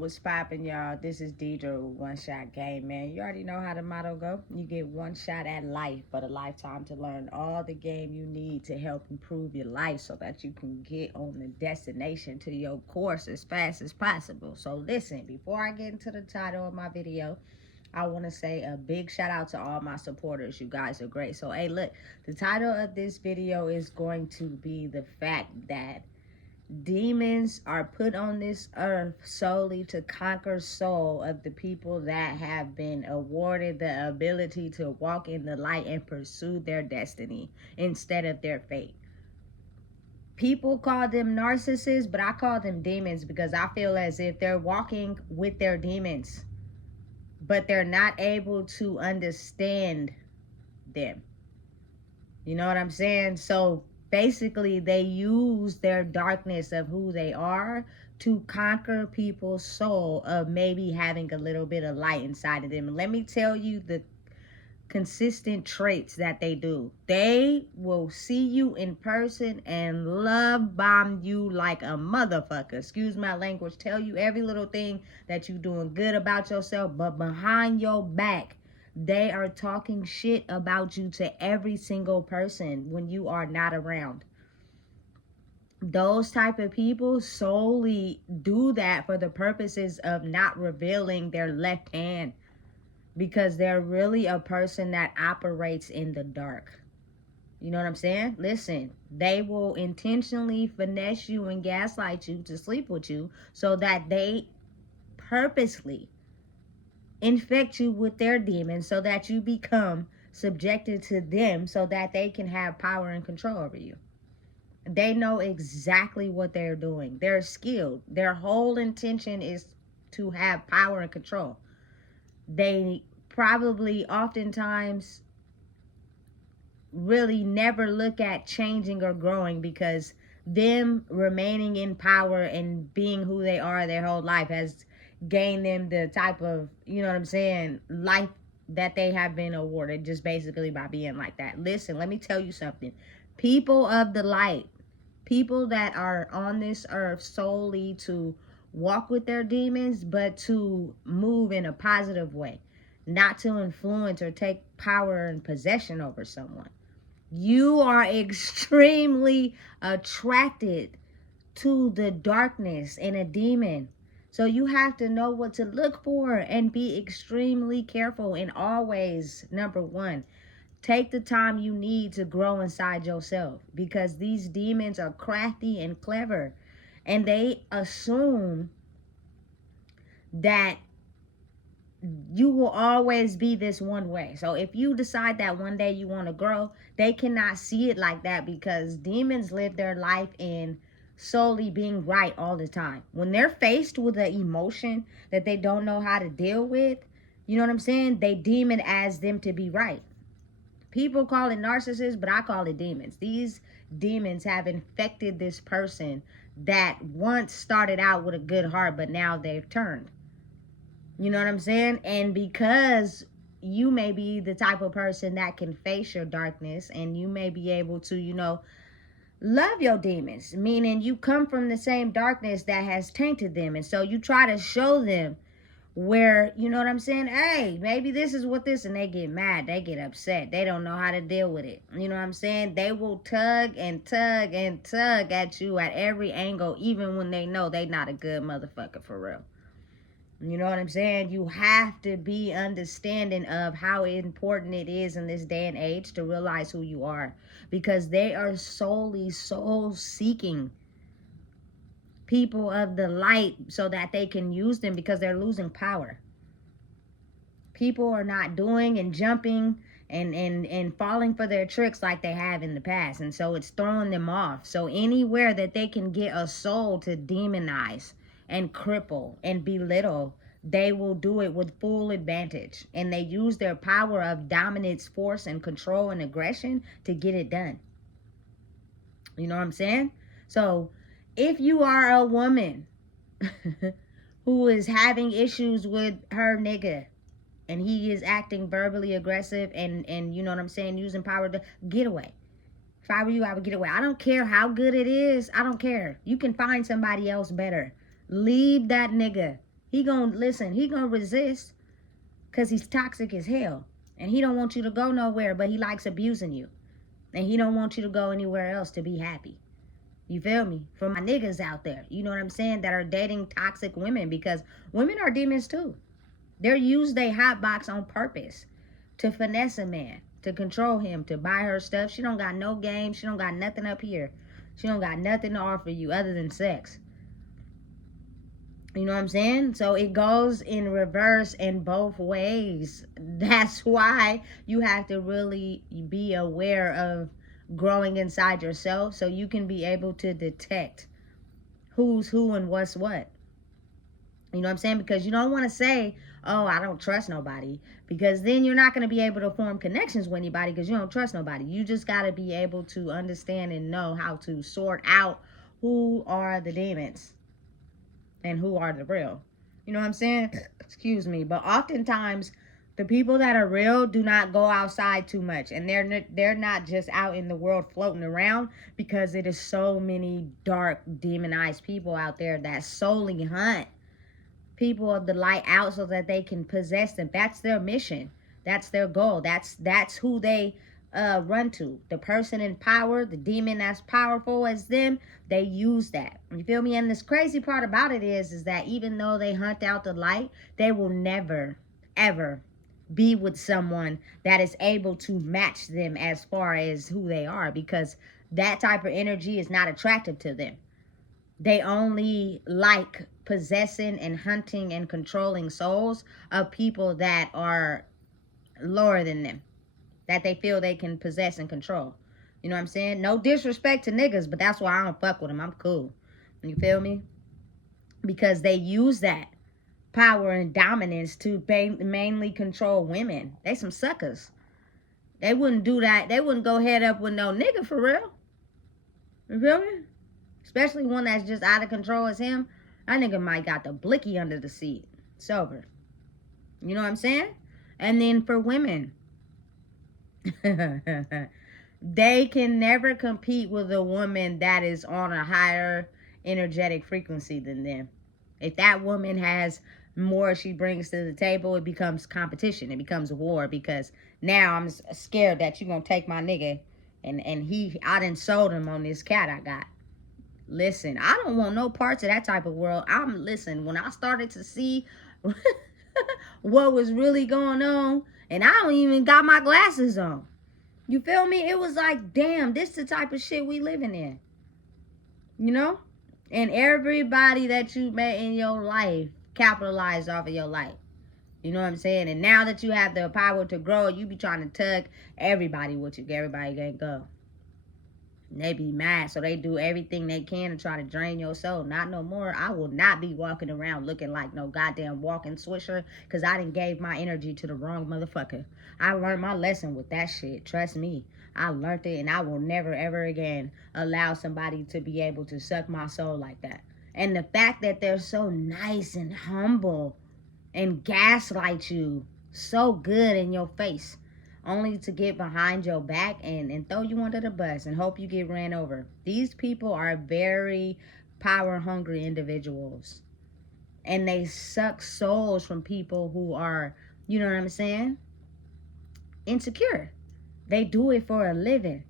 What's poppin', y'all? This is Deidre with One Shot Game, man. You already know how the motto go. You get one shot at life, but a lifetime to learn all the game you need to help improve your life so that you can get on the destination to your course as fast as possible. So listen, before I get into the title of my video, I want to say a big shout out to all my supporters. You guys are great. So, hey, look, the title of this video is going to be the fact that demons are put on this earth solely to conquer soul of the people that have been awarded the ability to walk in the light and pursue their destiny instead of their fate. People call them narcissists, but I call them demons because I feel as if they're walking with their demons, but they're not able to understand them. You know what I'm saying? So basically, they use their darkness of who they are to conquer people's soul of maybe having a little bit of light inside of them. And let me tell you the consistent traits that they do. They will see you in person and love bomb you like a motherfucker. Excuse my language. Tell you every little thing that you're doing good about yourself, but behind your back, they are talking shit about you to every single person when you are not around. Those type of people solely do that for the purposes of not revealing their left hand, because they're really a person that operates in the dark. You know what I'm saying? Listen, they will intentionally finesse you and gaslight you to sleep with you so that they purposely infect you with their demons so that you become subjected to them so that they can have power and control over you. They know exactly what they're doing. They're skilled. Their whole intention is to have power and control. They probably oftentimes really never look at changing or growing, because them remaining in power and being who they are their whole life has gained them the type of, you know what I'm saying, life that they have been awarded just basically by being like that. Listen, let me tell you something. People of the light, people that are on this earth solely to walk with their demons, but to move in a positive way, not to influence or take power and possession over someone. You are extremely attracted to the darkness and a demon. So you have to know what to look for and be extremely careful. And always, number one, take the time you need to grow inside yourself, because these demons are crafty and clever, and they assume that you will always be this one way. So if you decide that one day you want to grow, they cannot see it like that, because demons live their life in solely being right all the time. When they're faced with an emotion that they don't know how to deal with, you know what I'm saying, they deem it as them to be right. People call it narcissists, but I call it demons. These demons have infected this person that once started out with a good heart, but now they've turned. You know what I'm saying? And because you may be the type of person that can face your darkness, and you may be able to, you know, love your demons, meaning you come from the same darkness that has tainted them. And so you try to show them where, you know what I'm saying, hey, maybe this is what this, and they get mad, they get upset, they don't know how to deal with it. You know what I'm saying? They will tug and tug and tug at you at every angle, even when they know they not a good motherfucker for real. You know what I'm saying? You have to be understanding of how important it is in this day and age to realize who you are, because they are solely soul seeking people of the light so that they can use them, because they're losing power. People are not doing and jumping and falling for their tricks like they have in the past, and so it's throwing them off. So anywhere that they can get a soul to demonize and cripple and belittle, they will do it with full advantage, and they use their power of dominance, force, and control and aggression to get it done. You know what I'm saying? So if you are a woman who is having issues with her nigga, and he is acting verbally aggressive and you know what I'm saying, using power, to get away. If I were you, I would get away. I don't care how good it is. I don't care. You can find somebody else better. Leave that nigga. He gonna listen. He gonna resist because he's toxic as hell. And he don't want you to go nowhere, but he likes abusing you. And he don't want you to go anywhere else to be happy. You feel me? For my niggas out there, you know what I'm saying, that are dating toxic women, because women are demons too. They're used they hot box on purpose to finesse a man, to control him, to buy her stuff. She don't got no game. She don't got nothing up here. She don't got nothing to offer you other than sex. You know what I'm saying? So it goes in reverse in both ways. That's why you have to really be aware of growing inside yourself so you can be able to detect who's who and what's what. You know what I'm saying? Because you don't want to say, oh, I don't trust nobody. Because then you're not going to be able to form connections with anybody because you don't trust nobody. You just got to be able to understand and know how to sort out who are the demons and who are the real. You know what I'm saying? Excuse me. But oftentimes, the people that are real do not go outside too much. And they're not just out in the world floating around, because it is so many dark, demonized people out there that solely hunt people of the light out so that they can possess them. That's their mission. That's their goal. That's who they run to. The person in power, the demon that's powerful as them, they use that. You feel me? And this crazy part about it is that even though they hunt out the light, they will never, ever be with someone that is able to match them as far as who they are, because that type of energy is not attractive to them. They only like possessing and hunting and controlling souls of people that are lower than them, that they feel they can possess and control. You know what I'm saying? No disrespect to niggas, but that's why I don't fuck with them. I'm cool. You feel me? Because they use that power and dominance to mainly control women. They some suckers. They wouldn't do that. They wouldn't go head up with no nigga for real. You feel me? Especially one that's just out of control as him. That nigga might got the blicky under the seat. Sober. You know what I'm saying? And then for women, they can never compete with a woman that is on a higher energetic frequency than them. If that woman has more she brings to the table, it becomes competition. It becomes a war, because now I'm scared that you're going to take my nigga and I done sold him on this cat I got. Listen, I don't want no parts of that type of world. Listen, when I started to see what was really going on, and I don't even got my glasses on. You feel me? It was like, damn, this the type of shit we living in. You know? And everybody that you met in your life capitalized off of your life. You know what I'm saying? And now that you have the power to grow, you be trying to tug everybody with you. Everybody can't go. And they be mad, so they do everything they can to try to drain your soul. Not no more. I will not be walking around looking like no goddamn walking swisher, because I done gave my energy to the wrong motherfucker. I learned my lesson with that shit. Trust me. I learned it, and I will never, ever again allow somebody to be able to suck my soul like that. And the fact that they're so nice and humble and gaslight you so good in your face, only to get behind your back and throw you under the bus and hope you get ran over. These people are very power-hungry individuals. And they suck souls from people who are, you know what I'm saying, insecure. They do it for a living.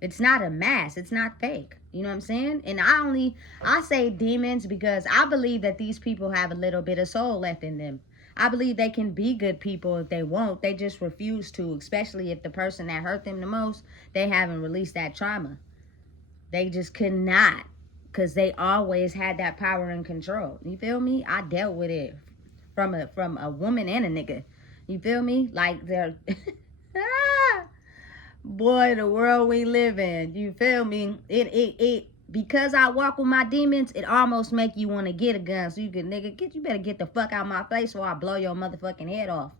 It's not a mask. It's not fake. You know what I'm saying? And I say demons because I believe that these people have a little bit of soul left in them. I believe they can be good people if they won't. They just refuse to, especially if the person that hurt them the most, they haven't released that trauma. They just could not, because they always had that power and control. You feel me? I dealt with it from a woman and a nigga. You feel me? Like they're... Boy, the world we live in. You feel me? It because I walk with my demons, it almost make you want to get a gun. So you can, nigga, you better get the fuck out of my face or I blow your motherfucking head off.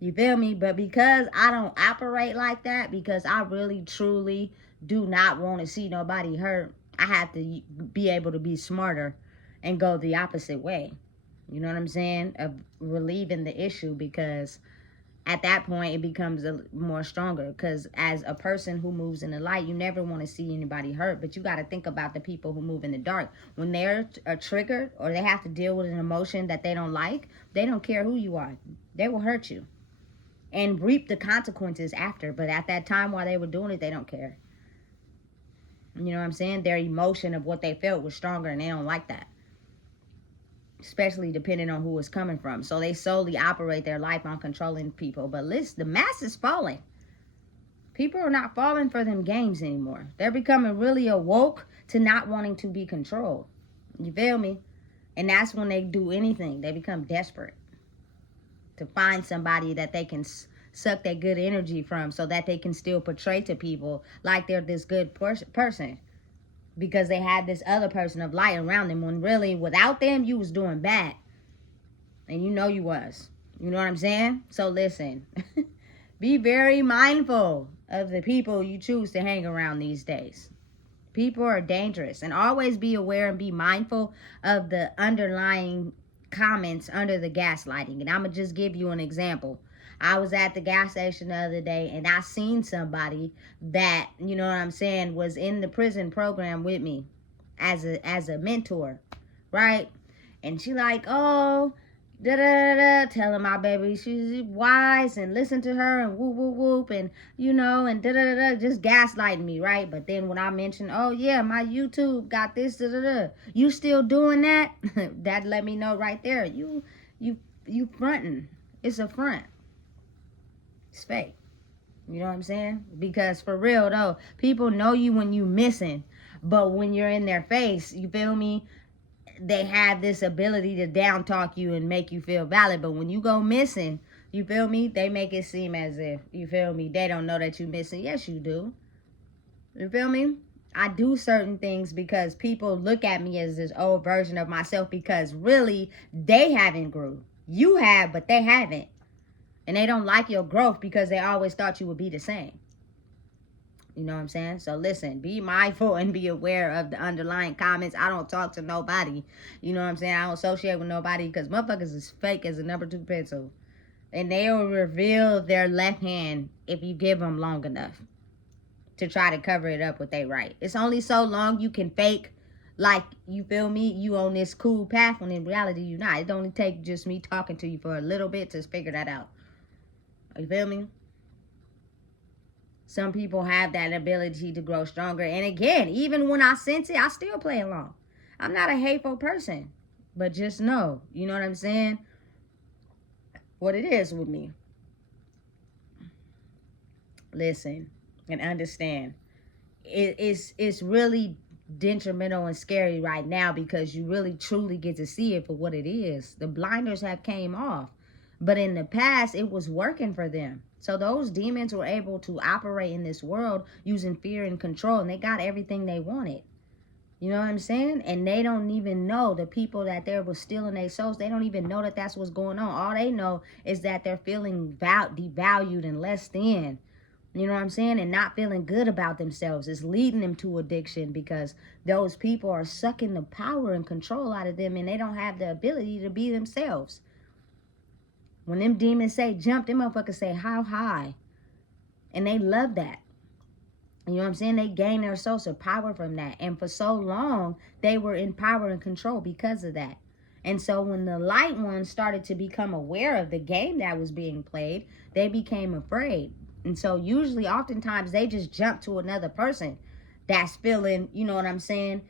You feel me? But because I don't operate like that, because I really, truly do not want to see nobody hurt, I have to be able to be smarter and go the opposite way. You know what I'm saying? Of relieving the issue, because at that point it becomes more stronger, because as a person who moves in the light, you never want to see anybody hurt. But you got to think about the people who move in the dark. When they're triggered or they have to deal with an emotion that they don't like, they don't care who you are. They will hurt you and reap the consequences after. But at that time while they were doing it, they don't care. You know what I'm saying? Their emotion of what they felt was stronger, and they don't like that, especially depending on who it's coming from. So they solely operate their life on controlling people. But listen, the mass is falling. People are not falling for them games anymore. They're becoming really awoke to not wanting to be controlled. You feel me? And that's when they do anything. They become desperate to find somebody that they can suck that good energy from, so that they can still portray to people like they're this good person, because they had this other person of light around them, when really without them you was doing bad, and you know you was. You know what I'm saying? So listen, be very mindful of the people you choose to hang around these days. People are dangerous, and always be aware and be mindful of the underlying comments under the gaslighting. And I'm gonna just give you an example. I was at the gas station the other day, and I seen somebody that, you know what I'm saying, was in the prison program with me as a mentor, right? And she like, oh, da da da, telling my baby she's wise and listen to her and whoop whoop whoop, and you know, and da da da, just gaslighting me, right? But then when I mentioned, oh yeah, my YouTube got this, da da da, you still doing that? That let me know right there, you fronting. It's a front. It's fake. You know what I'm saying? Because for real though, people know you when you missing, but when you're in their face, you feel me, they have this ability to down talk you and make you feel valid. But when you go missing, you feel me, they make it seem as if, you feel me, they don't know that you missing. Yes you do. You feel me? I do certain things because people look at me as this old version of myself, because really they haven't grew. You have, but they haven't. And they don't like your growth because they always thought you would be the same. You know what I'm saying? So listen, be mindful and be aware of the underlying comments. I don't talk to nobody. You know what I'm saying? I don't associate with nobody, because motherfuckers is fake as a number 2 pencil. And they will reveal their left hand if you give them long enough to try to cover it up with their right. It's only so long you can fake like, you feel me, you on this cool path, when in reality you're not. It only take just me talking to you for a little bit to figure that out. You feel me? Some people have that ability to grow stronger. And again, even when I sense it, I still play along. I'm not a hateful person. But just know, you know what I'm saying, what it is with me. Listen and understand. It's really detrimental and scary right now, because you really truly get to see it for what it is. The blinders have came off. But in the past, it was working for them. So those demons were able to operate in this world using fear and control, and they got everything they wanted. You know what I'm saying? And they don't even know, the people that they were stealing their souls, they don't even know that that's what's going on. All they know is that they're feeling devalued and less than. You know what I'm saying? And not feeling good about themselves. It's leading them to addiction, because those people are sucking the power and control out of them, and they don't have the ability to be themselves. When them demons say jump, them motherfuckers say how high. And they love that. You know what I'm saying? They gain their source of power from that. And for so long, they were in power and control because of that. And so when the light ones started to become aware of the game that was being played, they became afraid. And so usually, oftentimes, they just jump to another person that's feeling, you know what I'm saying,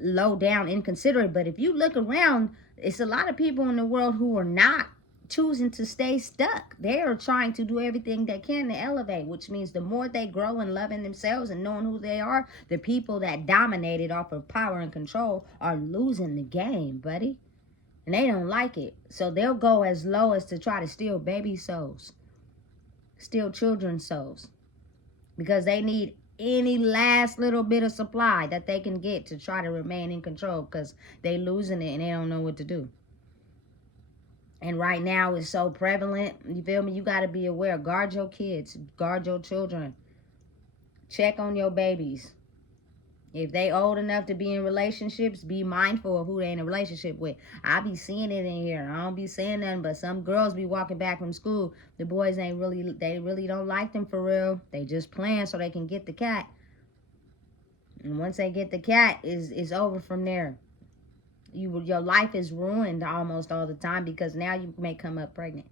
low down, inconsiderate. But if you look around, it's a lot of people in the world who are not choosing to stay stuck. They are trying to do everything they can to elevate, which means the more they grow in loving themselves and knowing who they are, the people that dominated off of power and control are losing the game, buddy. And they don't like it. So they'll go as low as to try to steal baby souls, steal children's souls, because they need any last little bit of supply that they can get to try to remain in control, because they losing it and they don't know what to do. And right now it's so prevalent. You feel me? You got to be aware. Guard your kids. Guard your children. Check on your babies. If they old enough to be in relationships, be mindful of who they in a relationship with. I be seeing it in here. I don't be saying nothing, but some girls be walking back from school. The boys they really don't like them for real. They just playing so they can get the cat. And once they get the cat, it's over from there. Your life is ruined almost all the time because now you may come up pregnant.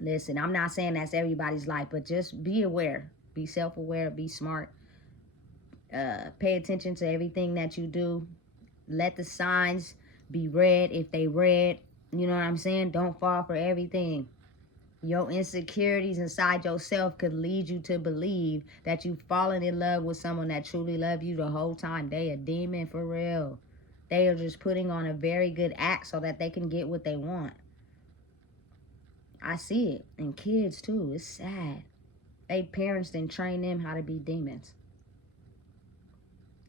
Listen, I'm not saying that's everybody's life, but just be aware. Be self-aware. Be smart. Pay attention to everything that you do. Let the signs be read if they read. You know what I'm saying? Don't fall for everything. Your insecurities inside yourself could lead you to believe that you've fallen in love with someone that truly loved you the whole time. They a demon for real. They are just putting on a very good act so that they can get what they want. I see it. And kids too. It's sad. They parents didn't train them how to be demons.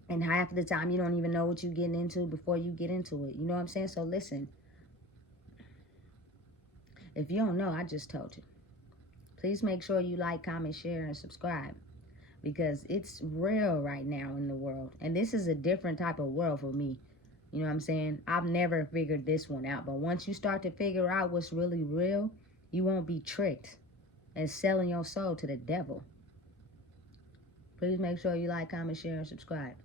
And half of the time you don't even know what you're getting into before you get into it. You know what I'm saying? So listen. If you don't know, I just told you. Please make sure you like, comment, share, and subscribe. Because it's real right now in the world. And this is a different type of world for me. You know what I'm saying? I've never figured this one out. But once you start to figure out what's really real, you won't be tricked and selling your soul to the devil. Please make sure you like, comment, share, and subscribe.